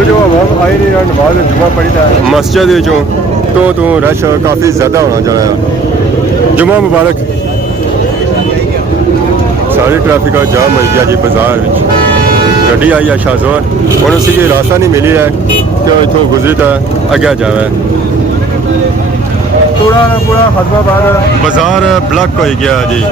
जो जो आवाम आई नहीं रहा नमाज जुमा पढ़ी था मस्जिद तो रश काफ़ी ज़्यादा होना जा रहा है। जुमा मुबारक। सारी ट्रैफिक का जाम हो गया जी बाजार गड्डी आई है शाहजोर और उसी की रास्ता नहीं मिली है कि इतों गुजरी तो अगे जाए पूरा पूरा हजमाबाद बाजार ब्लॉक हो गया जी।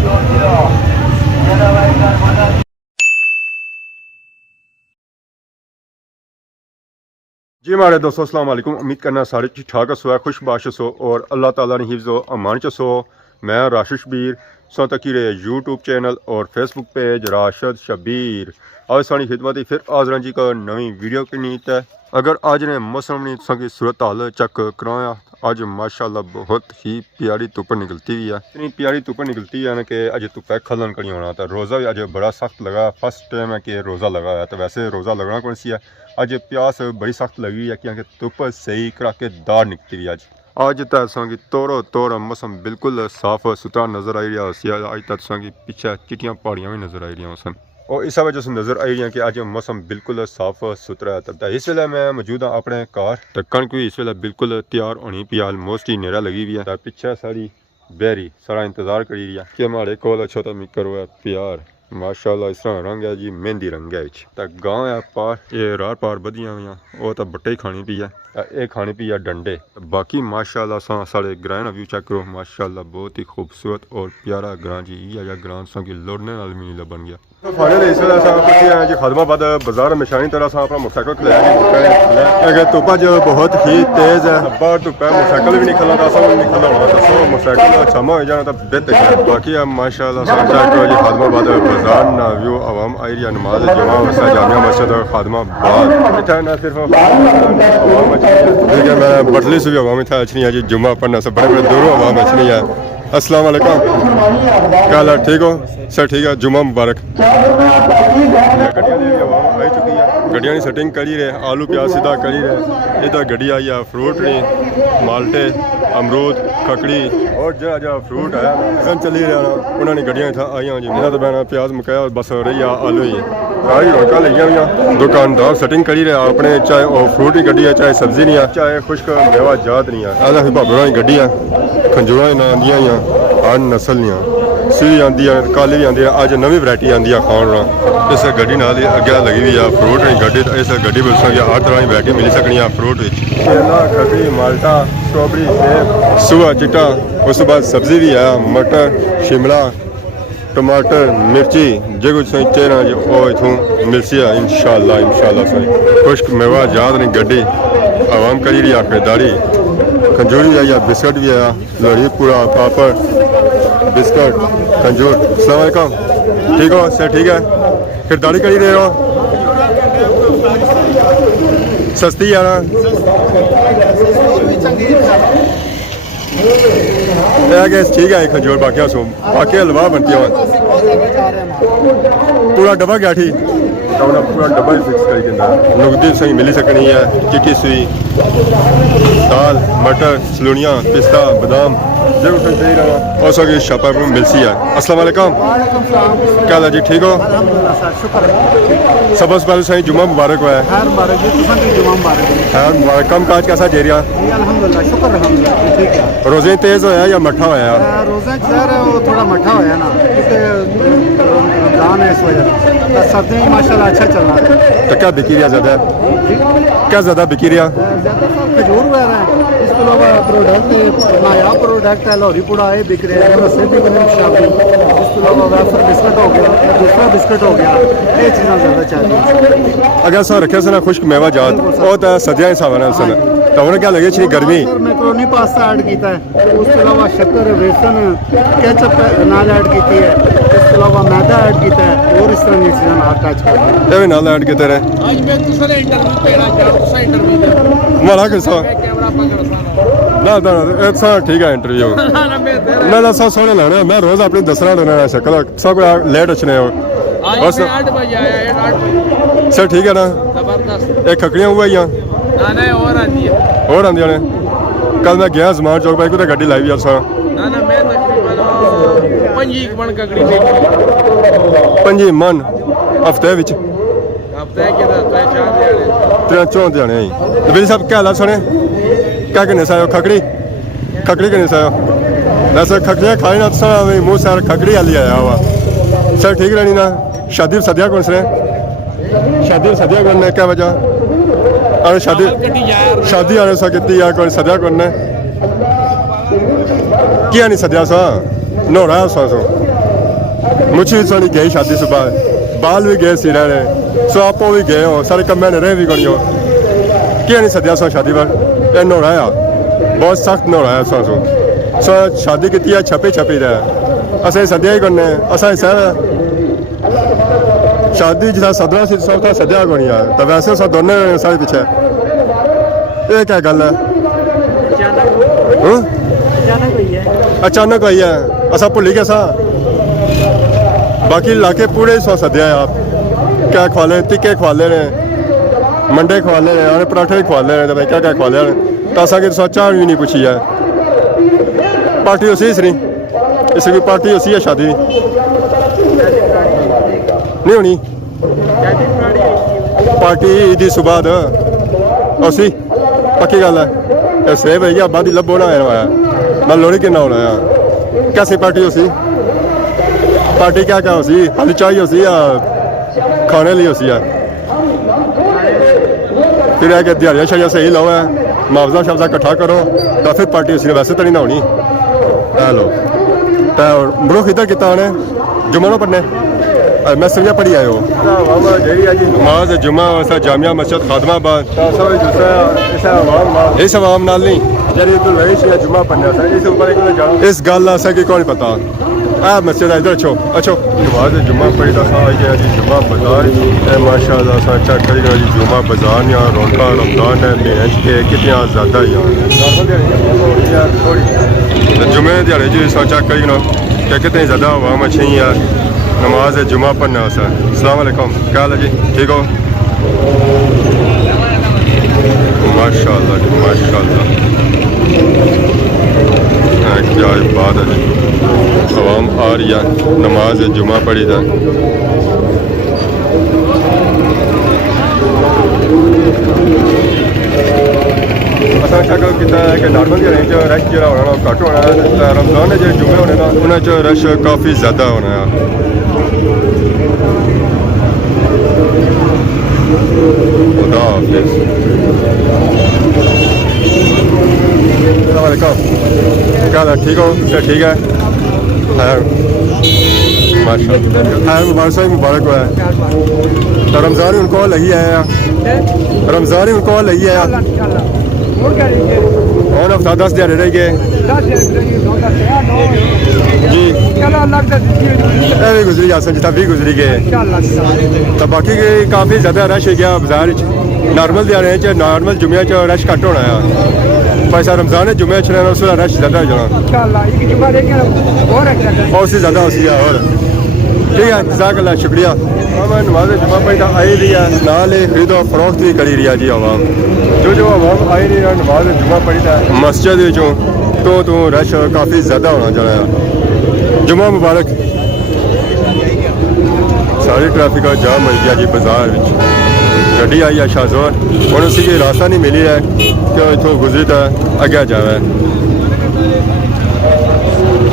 जी हमारे दोस्तों अस्सलाम वालेकुम। उम्मीद करना सारे ठीक ठाक हो खुश बाशिश हो और अल्लाह ताला ने हिफ्ज़ व अमान च सो। मैं राशिद शबीर सो तकीरे यूट्यूब चैनल और फेसबुक पेज राशिद शबीर आज सारी खिदमत फिर हाज़र जी का नवी वीडियो की नीयत है। अगर आज ने मौसम की सूरत हाल चेक कराया आज माशाल्लाह बहुत ही प्यारी धुप निकलती हुई है। इतनी प्यारी धुप निकलती है ना कि अज धुप्पै खलन कड़ी होना था। रोज़ा भी अज बड़ा सख्त लगा। फर्स्ट टाइम है कि रोज़ा लगा है तो वैसे रोज़ा लगना कौन सी है। अज प्यास बड़ी सख्त लगी है क्योंकि धुप सही कड़ाकेदार निकलती हुई अज तक तोरो तोर मौसम बिल्कुल साफ सुथरा नज़र आई रहा सी। अज तक पीछे चिट्टियां पहाड़ियां भी नज़र आई रही सन और इस वजह से नज़र आई रही कि अज मौसम बिल्कुल साफ सुथरा है। तब इस वेले मैं मौजूद हाँ अपने घर तो कणक भी इस वेले बिल्कुल तैयार होनी पी ऑलमोस्ट ही नेरा लगी हुई है। पीछे सारी बैरी सारा इंतजार करी रही है कि हमारे कोल अच्छो तो करो है प्यार माशाल्लाह। इस तरह रंग है जी मेहंदी रंग है गांव है पार ये रार पार बदियां हुई वो तो बट्टे ही खानी पी है ये खानी पी है डंडे। बाकी माशाल्लाह साढ़े ग्रां का व्यू चेक करो माशाल्लाह बहुत ही खूबसूरत और प्यारा ग्रां जी ये ग्रां की लोड़ने नाल भी नहीं बन गया। तो फाइनली इस वेले जी खादमाबाद बाजार निशानी तरह अपना मोटरसाइकिल खिलाया धुप्प जो बहुत ही तेज़ है। बाहर धुप्प है मोटरसाइकिल भी नहीं खिला था सब नहीं खिला होना दसो मोटरसाइकिल छमा हो जाना तो बेहतर है। बाकी अब माशाल्लाह जी खादमाबाद बाजार ना व्यू आवाम आई रही है नमाज जमा वसा जामिया मस्जिद खादमाबाद इतना ना सिर्फ आवाम ठीक है। मैं बटली से भी आवाम इतना अच्छी है जी जुम्मा पढ़ना से बड़े बड़े दूरों आवाम अच्छी है। अस्सलाम वालेकुम क्या हाल ठीक हो सर ठीक है जुम्मा मुबारक। गड्डियां की सेटिंग करी रहे आलू प्याज सीधा करी रहे इधर गड्डी आई है फ्रूट नहीं माल्टे अमरूद ककड़ी और जरा जरा फ्रूट है सीजन चली रहा उन्होंने गड्डियां इतना आई जी मेरा तो बहना प्याज मुकाया बस रही है आलू ही सारी रोका लगी हुई दुकानदार सेटिंग करी रहे अपने चाहे वो फ्रूट की गड्डी है चाहे सब्जी नहीं है चाहे खुश्क मेवा जात नहीं है भाबरा की गड्डी है खंजूर ना आंदियां हर नस्ल दियाँ सी आँदी है काली भी आँदी है अज नवी वैरायटी आँदी है खाण इस गड्डी नाल अगे लगी हुई है फ्रूट गड्डी इस गड्डी में हर तरह की वैरायटी मिली सकनी है फ्रूट केला खकड़ी माल्टा स्ट्रॉबेरी सेब सुहा चिट्टा उस बाद सब्जी भी है मटर शिमला टमाटर मिर्ची जो कुछ चेहरा जो वो इतों मिलसी है इंशाल्लाह सही खुश्क मेवा जात नहीं गड्डी आवाम करी रही है खरीदारी खंजूर भी आई है बिस्कुट भी आया लोही पूरा पापड़ बिस्कुट खंजूर। अस्सलाम वालेकुम ठीक हो सर ठीक है खरीदारी करी रहे हो सस्ती है ना ठीक है खंजूर बाकी सो बाकी हलवा बनती है पूरा डब्बा क्या ठीक पूरा डब्बा ही फिक्स कर देना नुकदी सही मिली सकनी है चिट्टी सुई दाल मटर सलूनियाँ पिस्ता बादाम जो और सब शॉपर पर मिलती है। अस्सलाम वालेकुम क्या हाल है जी ठीक हो सबसे पहले सही जुम्मा मुबारक हुआ है मुबारक कम काज कैसा जे रहा रोजे तेज होया या मठा होया थोड़ा मठा होया ना रमजान है इस वजह सर्दी माशाल्लाह अच्छा चल रहा है। तो क्या बिकी रहा ज़्यादा बिकी रहा खजूर वगैरह है इसके अलावा प्रोडक्ट नायाब प्रोडक्ट है लाहौरी पुड़ा ये बिक रहे हैं सेबी बनी शाबी इसके अलावा वेफर बिस्कुट हो गया दूसरा बिस्कुट हो गया ये चीज़ें ज़्यादा चल रही हैं। अगर सर रखे से ना खुश्क मेवा जात वो तो सदियाँ हिसाब नाल सन तो उन्हें क्या लगे छी गर्मी मैक्रोनी पास्ता ऐड किया है उसके अलावा शक्कर बेसन केचप नाल ऐड की है इसके अलावा मैदा ऐड किया है और इस तरह की चीज़ें नाल टच कर ये भी नाल ऐड किते रहे आज मैं दूसरे इंटरव्यू तेरा क्या दूसरा इंटरव्यू मारा किसा कैमरा पकड़ ना सर ठीक है इंटरव्यू ना सब सोने लगने मैं रोज अपनी दसरा लेना शक्ल सब लेट अच्छे हो आज 8 बजे आया 8 बजे सर ठीक है ना जबरदस्त एक खकड़ियाँ हुआ ही ना और आती है और आंदिया ने कल मैं गया जमान चौक भाई को गड्डी लाई भी सर ना मैं तकरीबन 5 मन ककड़ी बेची 5 मन हफ्ते विच हफ्ते के 4 दिहाड़े 3 देने नबील साहब क्या हाल सुने क्या कहने सायो खकड़ी खकड़ी कहने सायो वैसे खकड़ियाँ खाई ना तो मुँह सार खकड़ी वाली आया हुआ सर ठीक रहनी ना शादी सदिया कौन से शादी सदिया कौन है क्या वजह अरे शादी आने सा कितनी है कौन सदिया कौन है क्या नहीं सदिया सा नोरा सो मुझे सोनी गई शादी सुबह बाल भी गए सी रहे सो आपो भी गए हो सारे कम मैंने रहे भी कौन क्या नहीं सदिया सो शादी पर ये नोरा बहुत सख्त नोरा है सो शादी की छपी छपी रहे असें सदिया ही करने असा सह शादी जिस सदरा सी सब था सदिया को नहीं है तो वैसे सब दोनों सारे पीछे ये क्या गल है अचानक आई है असा भुली गया सा बाकी इलाके पूरे सौ सदिया आप क्या खवाले टिक्के खवाले ने मंडे खवाले ने और पराठे भी खवाले ने तो भाई क्या क्या खवाले ने तो असा कि चाह भी नहीं पूछी है पार्टी उसी इसरी इस कोई पार्टी उसी है शादी नहीं होनी पार्टी ईदी सुबह उसी पक्की गल है सेब भैया बादी लब्बो ना आया मैं लोहड़ी के ना होना है कैसी पार्टी उसी पार्टी क्या क्या उसी हाली चाहिए उसी या खाने लिए उसी है फिर है कि दिहाड़ियाँ शाइयाँ सही लो है मुआवजा शावजा इकट्ठा करो तो फिर पार्टी उसी वैसे तो नहीं ना होनी हेलो तो मुड़ो इधर कितना आने जुम्मा ना पढ़ने मैं समझा पढ़ी आए हो नमाज जुम्मा ऐसा जामिया मस्जिद खादमाबाद इस आवाम नाल नहीं जुम्मा पढ़ने इस गल असा कि कौन पता आ मस्जिद इधर अच्छो अच्छो नमाज जुम्मा पढ़ी तो आई गया जी जुम्मा बाजार माशाअल्लाह सा चेक करी जी जुम्मा बाजार ने रौनक रमजान है महीने के कितना ज़्यादा यार जुम्मे दिहाड़े जी चेक करी कितनी ज़्यादा आवाम अच्छी है नमाज जुम्मा पढ़ने वास्ते अस्सलाम वालेकुम क्या हाल है जी ठीक हो माशाअल्लाह जी माशाअल्लाह क्या बात है जी आवाम आ रही है नमाज जुम्मा पढ़ी था असा शक्ल किया है कि नॉर्मल रेंज रश जो होना घट होना है रमजान जो जुम्मे होने का उन्होंने रश काफ़ी ज़्यादा होना है खुदा हाफिज़ क्या ठीक हो क्या ठीक है माशा मुबारक साहब मुबारक हुआ है तो रमज़ान ही उनको लगी आया रमज़ान ही उनको लगी आया और हफ्ता 10 दिहाड़े रह गए जी भी गुजरी जा जितना भी गुजरी गए तो बाकी काफ़ी ज़्यादा रश हो गया बाजार नॉर्मल दिहाड़े नॉर्मल जुम्मे रश घट होना है पैसा रमजान जुम्मे च रहना उस रश ज़्यादा हो जाना और उससे ज़्यादा उसी और ठीक है जज़ाकल्लाह शुक्रिया मैं नमाज जुम्मा पढ़ी आई रही है नाल खरीदो फरोख्त भी करी रही है जी आवाम जो आवाम आई रही है नमाज जुम्मा पढ़ी था मस्जिद तो रश काफ़ी ज़्यादा होना जाना है जुम्मा मुबारक सारी ट्रैफिक का जाम हो गया जी बाजार गड्डी आई है शाहजोर और उसी की रास्ता नहीं मिली है कि इतों गुजरी तो अगे जाए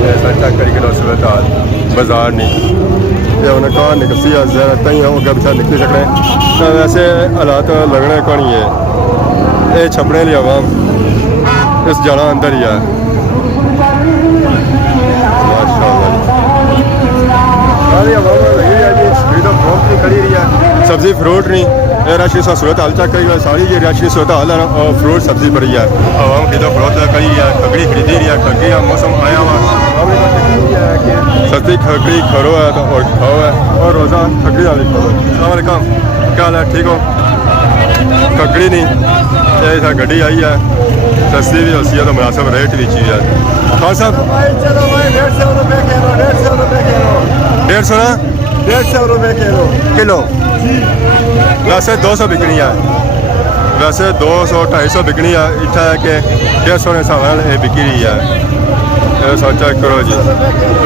ऐसा चेक करी के सूरत हाल बाजार नहीं उन्हें कहा निकलती है ज़रा तई अगर पिछा निकली सकने तो वैसे हालात लगने को नहीं है ये छपने लिए आवाम इस जाना अंदर ही है सारी आवाम लगी है जी स्पीड ऑफ फ्रूट नहीं खड़ी रही है सब्जी फ्रूट नहीं ये राशि सूरत हाल चेक करी सारी ये राशि सूरत हाल है और फ्रूट सब्जी पड़ी है आवाम खरीदो फरोख्त करी है खकड़ी खरीदी रही है खकड़ी का मौसम आया हुआ सस्ती खकड़ी खरो है तो और खाओ है और रोज़ा खकड़ी वाली खाओ अस्सलाम क्या हाल है ठीक हो खकड़ी नहीं ये गड्डी आई है सस्ती भी होती है तो मुनासिब रेट भी चीज़ है खान साहब 150 रुपये किलो वैसे 200 बिकनी है वैसे 200-250 बिकनी है इतना है कि 150 के हिसाब से बिकी रही है सब चेक करो जी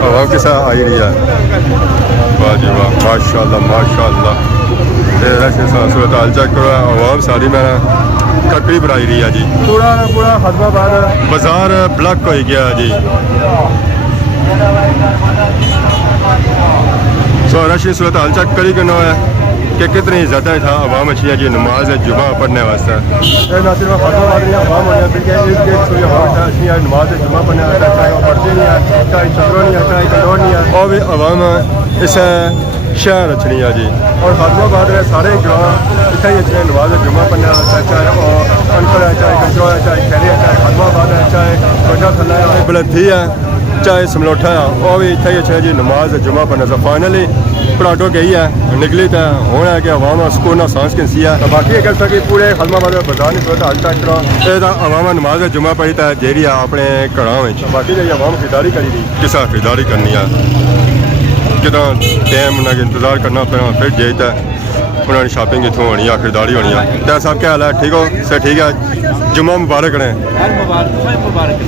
हवा किसा आई रही है वाह जी वाह माशाल्लाह माशाल्लाह ਤੇ ਰਸ਼ ਸੂਰਤ ਹਾਲ ਚੈੱਕ ਕਰੋ ਆਵਾਮ ਸਾਰੀ ਮੈਂ ਕੱਟੜੀ ਭਰਾਈ ਰਹੀ ਆ ਜੀ ਪੂਰਾ ਦਾ ਪੂਰਾ ਹਜ਼ਮਾਬਾਦ ਬਾਜ਼ਾਰ ਬਲੌਕ ਹੋ ਗਿਆ ਜੀ सो रश सूरत हाल चेक करी करना है कि कितनी ज़्यादा था आवाम अच्छी है जी नमाज जुमा पढ़ने वास्ते ना सिर्फ आवाम अच्छी है नमाज जुमा पढ़ने वास्ते चाहे वो पढ़ती नहीं है चाहे चंद्रों नहीं है चाहे कंडोर नहीं है और भी आवाम इस शहर अच्छी है जी और खातमाबाद में सारे गाँव इतना ही अच्छे नमाज जुमा पढ़ने वास्ते चाहे वो अनपढ़ है चाहे कंट्रोल है चाहे खैरी है चाहे खातमाबाद है चाहे रोजा थल्ला है बुलंदी है चाहे समलोठा है वो भी इतना ही अच्छा जी नमाज जुमा पढ़ने से फाइनली पराठो गई है निकली तो होना है कि अवाम सुकून सांस किसी है बाकी अगर तक पूरे हलमाबाद में बाजार नहीं सोता हाल तक करो अवाम नमाज जुमा पढ़ी तो जेरी अपने घरों में बाकी जी अवाम खरीदारी करी दी किसा खरीदारी करनी है कितना टाइम उन्हें इंतजार करना पैना फिर जे तो उन्होंने शॉपिंग इतों होनी है खरीदारी होनी है तो सब क्या हाल है ठीक हो सर ठीक है जुम्मा मुबारक ने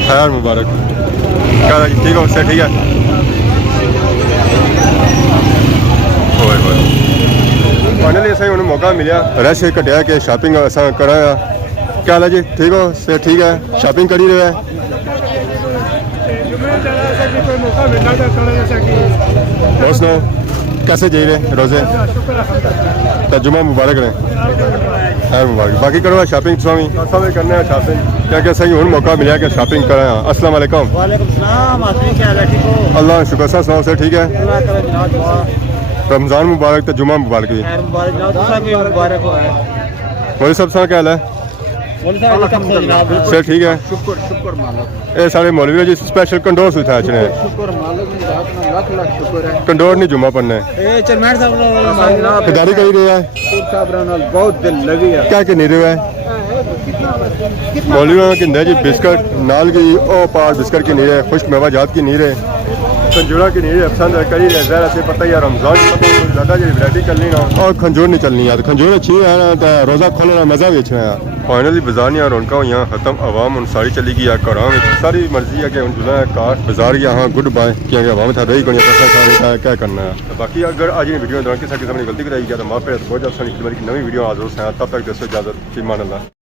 खैर मुबारक क्या ठीक हो सर ठीक है फाइनली असें हूँ मौका मिले रश घटिया कि शॉपिंग असां करा क्या हाल है जी ठीक हो सर ठीक है शॉपिंग करी रहे हैं और सुनाओ कैसे जी रहे रोजे तो जुम्मा मुबारक रहे खैर मुबारक बाकी करो शॉपिंग स्वामी सब करने हैं शॉपिंग क्या क्या सही हूँ मौका मिला कि शॉपिंग करा अस्सलाम वालेकुम अल्लाह शुक्र सा सुनाओ सर ठीक है रमज़ान मुबारक तो जुम्मा मुबारक भी मोदी साहब सा क्या हाल है सर ठीक है ये सारे मौलवी जी स्पेशल कंडोर सुथा अचने कंडोर नहीं जुम्मा पढ़ना है खरीदारी करी रहे हैं बहुत दिल लगी है क्या नहीं रहे है मौलवी कहते जी बिस्किट नाल की ओ पार बिस्किट की नहीं रहे खुश्क मेवा जात की नहीं रहे खंजूरा की नहीं पसंद करी जहर से पता ही है रमजान ज़्यादा जी वैरायटी चलनी ना और खंजूर नहीं चलनी है तो खंजूर अच्छी है ना तो रोज़ा खोलना मज़ा भी अच्छा है फाइनली बाजार नहीं रौनक यहाँ खत्म आवाम हूँ सारी चली गई है घर सारी मर्जी है कि हूँ जुला कार बाजार गया हाँ गुड बाय क्योंकि आवाम था रही कोई क्या करना है बाकी अगर आज वीडियो दौरान किसी किस्म की गलती कराई गया तो माफ़ है बहुत जल्द नई वीडियो हाजिर हैं तब तक दोस्तों इजाज़त ईमान अल्लाह।